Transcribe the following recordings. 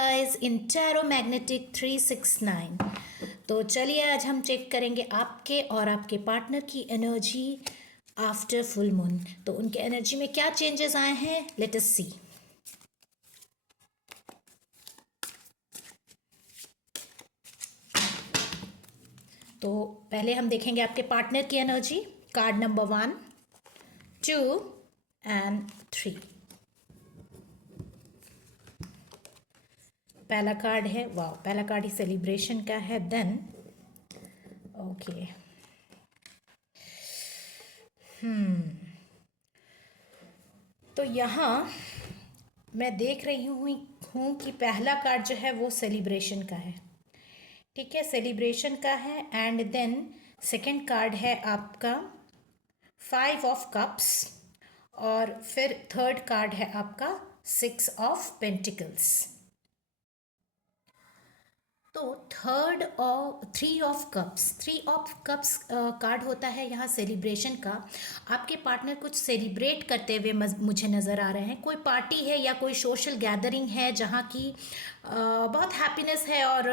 guys in Tarot Magnetic 369। तो चलिए आज हम चेक करेंगे आपके और आपके पार्टनर की एनर्जी आफ्टर फुल मून। तो उनके एनर्जी में क्या चेंजेस आए हैं, लेट अस सी। तो पहले हम देखेंगे आपके पार्टनर की एनर्जी। Card number 1, 2 and 3। पहला कार्ड है, वाह, पहला कार्ड ही सेलिब्रेशन का है। देन ओके, तो यहाँ मैं देख रही हूँ कि पहला कार्ड जो है वो सेलिब्रेशन का है। ठीक है, सेलिब्रेशन का है। एंड देन सेकंड कार्ड है आपका 5 ऑफ कप्स, और फिर थर्ड कार्ड है आपका 6 ऑफ पेंटिकल्स। तो थर्ड और 3 ऑफ कप्स कार्ड होता है यहाँ सेलिब्रेशन का। आपके पार्टनर कुछ सेलिब्रेट करते हुए मुझे नज़र आ रहे हैं। कोई पार्टी है या कोई सोशल गैदरिंग है जहाँ की बहुत हैप्पीनेस है, और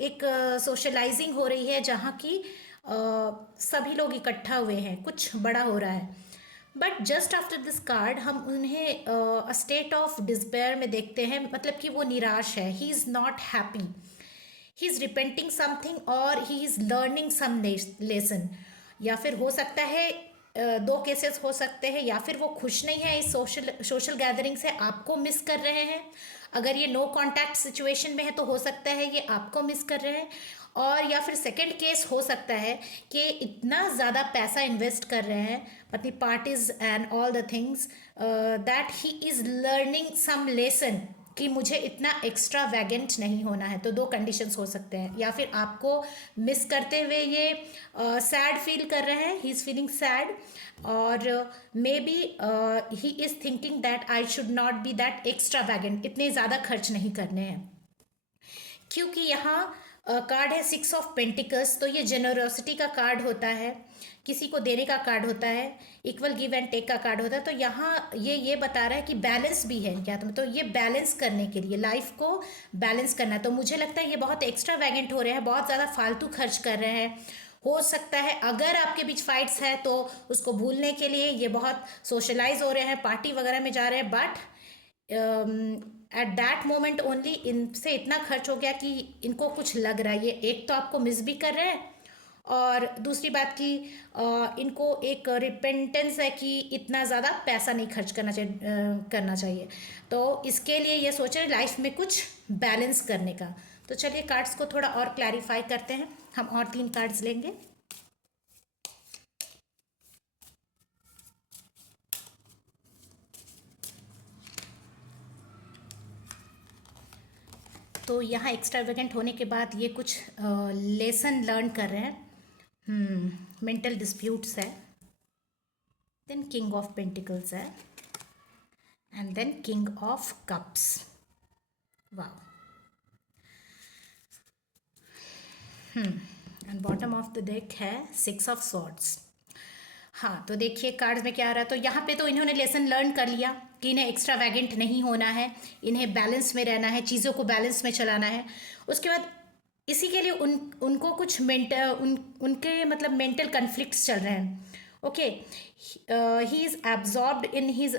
एक सोशलाइजिंग हो रही है जहाँ की सभी लोग इकट्ठा हुए हैं, कुछ बड़ा हो रहा है। But just after this card हम उन्हें स्टेट ऑफ डिस्पेयर में देखते हैं, मतलब कि वो निराश है। He is not happy, he is repenting something और he is learning some lesson. या फिर हो सकता है दो केसेस हो सकते हैं, या फिर वो खुश नहीं है इस सोशल गैदरिंग से, आपको मिस कर रहे हैं। अगर ये नो कांटेक्ट सिचुएशन में है तो हो सकता है ये आपको मिस कर रहे हैं। और या फिर सेकंड केस हो सकता है कि इतना ज़्यादा पैसा इन्वेस्ट कर रहे हैं अपनी parties and all the things, that he is learning some lesson कि मुझे इतना एक्स्ट्रा वैगेंट नहीं होना है। तो दो कंडीशंस हो सकते हैं। या फिर आपको मिस करते हुए ये सैड फील कर रहे हैं, ही इज़ फीलिंग सैड, और maybe he is thinking that I should not be that extravagant, इतने ज़्यादा खर्च नहीं करने हैं। क्योंकि यहाँ कार्ड है 6 ऑफ पेंटिकल्स, तो ये जेनरोसिटी का कार्ड होता है, किसी को देने का कार्ड होता है, इक्वल गिव एंड टेक का कार्ड होता है। तो यहाँ ये बता रहा है कि बैलेंस भी है क्या, तो ये बैलेंस करने के लिए, लाइफ को बैलेंस करना है। तो मुझे लगता है ये बहुत एक्स्ट्रा वैगेंट हो रहे हैं, बहुत ज़्यादा फालतू खर्च कर रहे हैं। हो सकता है अगर आपके बीच फाइट्स है तो उसको भूलने के लिए ये बहुत सोशलाइज हो रहे हैं, पार्टी वगैरह में जा रहे हैं। But at that moment only इनसे इतना खर्च हो गया कि इनको कुछ लग रहा है, ये एक तो आपको मिस भी कर रहे हैं, और दूसरी बात कि इनको एक रिपेंटेंस है कि इतना ज़्यादा पैसा नहीं खर्च करना चाहिए। तो इसके लिए ये सोच रहे लाइफ में कुछ बैलेंस करने का। तो चलिए कार्ड्स को थोड़ा और क्लैरिफाई करते हैं। हम और 3 कार्ड्स लेंगे। तो यहाँ एक्स्ट्रावेगेंट होने के बाद ये कुछ लेसन लर्न कर रहे हैं। मेंटल डिस्प्यूट्स है, देन किंग ऑफ पेंटिकल्स है, and then king of cups. वाह। And bottom of the deck है 6 ऑफ सॉर्ड्स। हाँ, तो देखिए कार्ड्स में क्या आ रहा है। तो यहाँ पे तो इन्होंने लेसन लर्न कर लिया कि इन्हें एक्स्ट्रा वैगेंट नहीं होना है, इन्हें बैलेंस में रहना है, चीज़ों को बैलेंस में चलाना है। उसके बाद इसी के लिए उनको कुछ उनके मतलब मेंटल कन्फ्लिक्ट्स चल रहे हैं। Okay, he is absorbed in his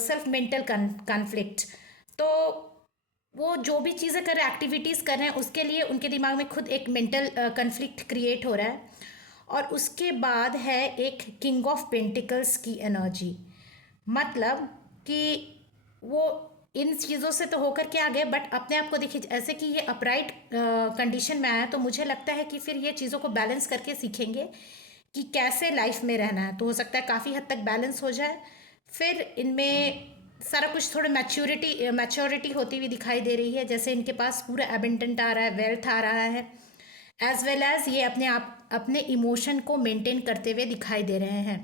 self mental conflict. तो वो जो भी चीज़ें कर रहे हैं, एक्टिविटीज़ कर रहे हैं, उसके लिए उनके दिमाग में खुद एक मेंटल कन्फ्लिक्ट क्रिएट हो रहा है। और उसके बाद है एक किंग ऑफ पेंटिकल्स की एनर्जी, मतलब कि वो इन चीज़ों से तो होकर के आ गए, बट अपने आप को देखिए ऐसे कि ये अपराइट कंडीशन में आया। तो मुझे लगता है कि फिर ये चीज़ों को बैलेंस करके सीखेंगे कि कैसे लाइफ में रहना है। तो हो सकता है काफ़ी हद तक बैलेंस हो जाए। फिर इनमें सारा कुछ थोड़ा मैच्योरिटी होती हुई दिखाई दे रही है, जैसे इनके पास पूरा एबंडेंट आ रहा है, वेल्थ आ रहा है, एज वेल एज ये अपने इमोशन को मेंटेन करते हुए दिखाई दे रहे हैं।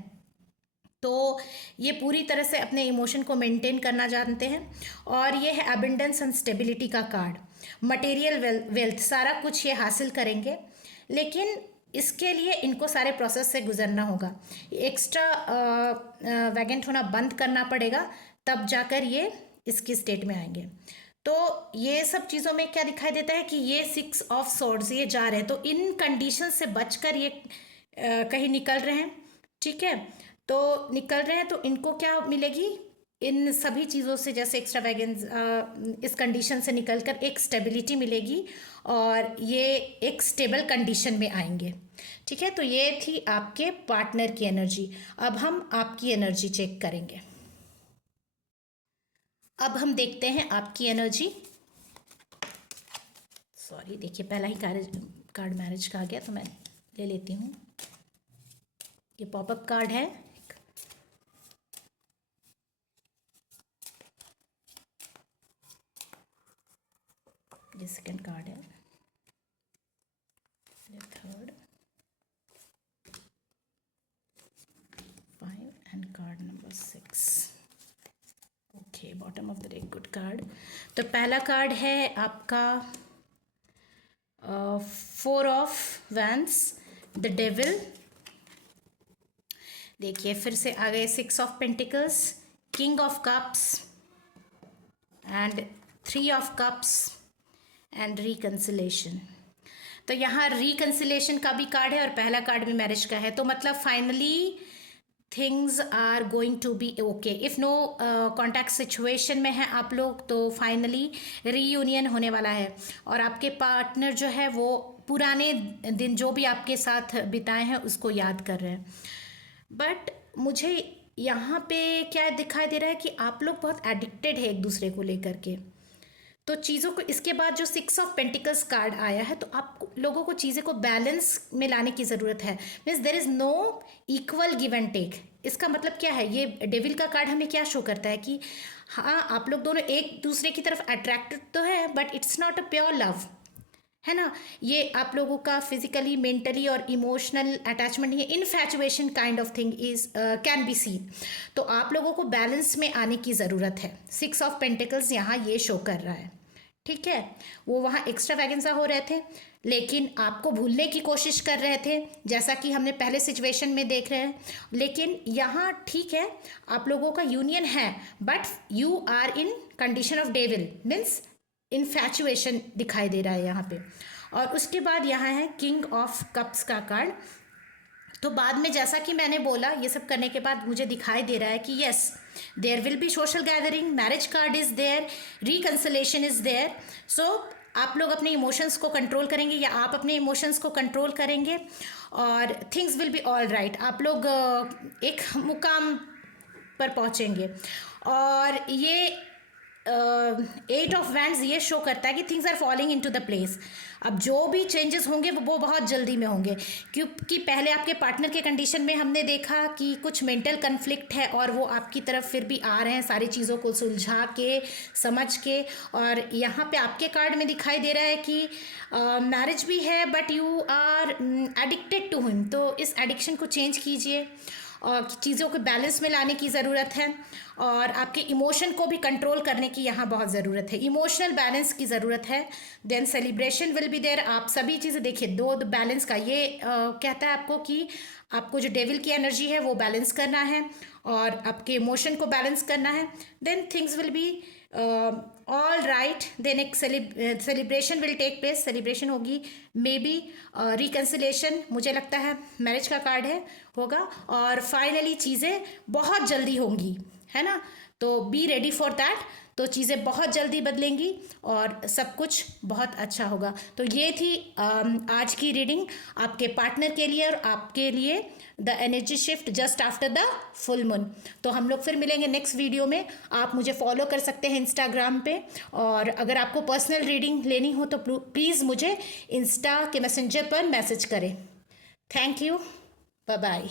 तो ये पूरी तरह से अपने इमोशन को मेंटेन करना जानते हैं। और ये है अबंडेंस एंड स्टेबिलिटी का कार्ड। मटेरियल वेल्थ सारा कुछ ये हासिल करेंगे, लेकिन इसके लिए इनको सारे प्रोसेस से गुजरना होगा। एक्स्ट्रा वैगेंट होना बंद करना पड़ेगा, तब जाकर ये इसकी स्टेट में आएंगे। तो ये सब चीज़ों में क्या दिखाई देता है कि ये 6 ऑफ सॉर्ड्स ये जा रहे हैं, तो इन कंडीशन से बचकर ये कहीं निकल रहे हैं। ठीक है, तो निकल रहे हैं तो इनको क्या मिलेगी, इन सभी चीज़ों से, जैसे एक्स्ट्रावैगेंस, इस कंडीशन से निकलकर एक स्टेबिलिटी मिलेगी और ये एक स्टेबल कंडीशन में आएंगे। ठीक है, तो ये थी आपके पार्टनर की एनर्जी। अब हम आपकी एनर्जी चेक करेंगे। अब हम देखते हैं आपकी एनर्जी। सॉरी, देखिए पहला ही कार्ड मैरिज का आ गया, तो मैं ले लेती हूँ। ये पॉपअप कार्ड है। ये सेकंड कार्ड है, ये third, 5 and card number 6। Okay, bottom of the deck, good card. तो पहला कार्ड है आपका 4 ऑफ वैंस, द डेविल। देखिए फिर से आ गए 6 of pentacles, king of cups and 3 of cups and reconciliation. तो यहाँ रिकंसिलेशन का भी कार्ड है और पहला कार्ड भी मैरिज का है, तो मतलब finally things are going to be okay. If no contact situation में है आप लोग, तो फाइनली रीयूनियन होने वाला है और आपके पार्टनर जो है वो पुराने दिन जो भी आपके साथ बिताए हैं उसको याद कर रहे हैं। बट मुझे यहाँ पे क्या दिखाई दे रहा है कि आप लोग बहुत एडिक्टेड है एक दूसरे को लेकर के। तो चीज़ों को, इसके बाद जो 6 ऑफ पेंटिकल्स कार्ड आया है, तो आप लोगों को चीज़ें को बैलेंस में लाने की ज़रूरत है। Means there is no equal give and take. इसका मतलब क्या है, ये डेविल का कार्ड हमें क्या शो करता है कि हाँ, आप लोग दोनों एक दूसरे की तरफ अट्रैक्टेड तो है, but it's not a pure love, है ना। ये आप लोगों का फिजिकली, मेंटली और इमोशनल अटैचमेंट, ये infatuation kind of thing is can be seen. तो आप लोगों को बैलेंस में आने की ज़रूरत है। 6 ऑफ पेंटिकल्स यहाँ ये शो कर रहा है। ठीक है, वो वहाँ एक्स्ट्रा वैगेंसा हो रहे थे लेकिन आपको भूलने की कोशिश कर रहे थे, जैसा कि हमने पहले सिचुएशन में देख रहे हैं। लेकिन यहाँ ठीक है, आप लोगों का यूनियन है, but you are in condition of devil, means infatuation दिखाई दे रहा है यहाँ पे। और उसके बाद यहाँ है किंग ऑफ कप्स का कार्ड। तो बाद में जैसा कि मैंने बोला, ये सब करने के बाद मुझे दिखाई दे रहा है कि yes, there will be social gathering, marriage card is there, reconciliation is there. So आप लोग अपने इमोशंस को कंट्रोल करेंगे या आप अपने इमोशंस को कंट्रोल करेंगे और things will be all right. आप लोग एक मुकाम पर पहुंचेंगे। और ये 8 ऑफ वैंड्स ये शो करता है कि things are falling into the place. अब जो भी चेंजेस होंगे वो बहुत जल्दी में होंगे, क्योंकि पहले आपके पार्टनर के कंडीशन में हमने देखा कि कुछ मेंटल कन्फ्लिक्ट है और वो आपकी तरफ फिर भी आ रहे हैं सारी चीज़ों को सुलझा के, समझ के। और यहाँ पे आपके कार्ड में दिखाई दे रहा है कि मैरिज भी है but you are addicted to him. तो इस एडिक्शन को चेंज कीजिए और चीज़ों को बैलेंस में लाने की ज़रूरत है और आपके इमोशन को भी कंट्रोल करने की यहाँ बहुत ज़रूरत है, इमोशनल बैलेंस की ज़रूरत है। Then celebration will be there. आप सभी चीज़ें देखिए, दो बैलेंस का ये कहता है आपको कि आपको जो डेविल की एनर्जी है वो बैलेंस करना है और आपके इमोशन को बैलेंस करना है। Then things will be all right. Then एक celebration will take place, celebration होगी, मे बी रिकन्सिलेशन, मुझे लगता है मैरिज का कार्ड है, होगा। और फाइनली चीज़ें बहुत जल्दी होंगी, है ना। तो बी रेडी फॉर दैट। तो चीज़ें बहुत जल्दी बदलेंगी और सब कुछ बहुत अच्छा होगा। तो ये थी आज की रीडिंग आपके पार्टनर के लिए और आपके लिए, the energy shift just after the full moon. तो हम लोग फिर मिलेंगे नेक्स्ट वीडियो में। आप मुझे फॉलो कर सकते हैं इंस्टाग्राम पे, और अगर आपको पर्सनल रीडिंग लेनी हो तो प्लीज़ मुझे इंस्टा के मैसेंजर पर मैसेज करें। Thank you, bye bye.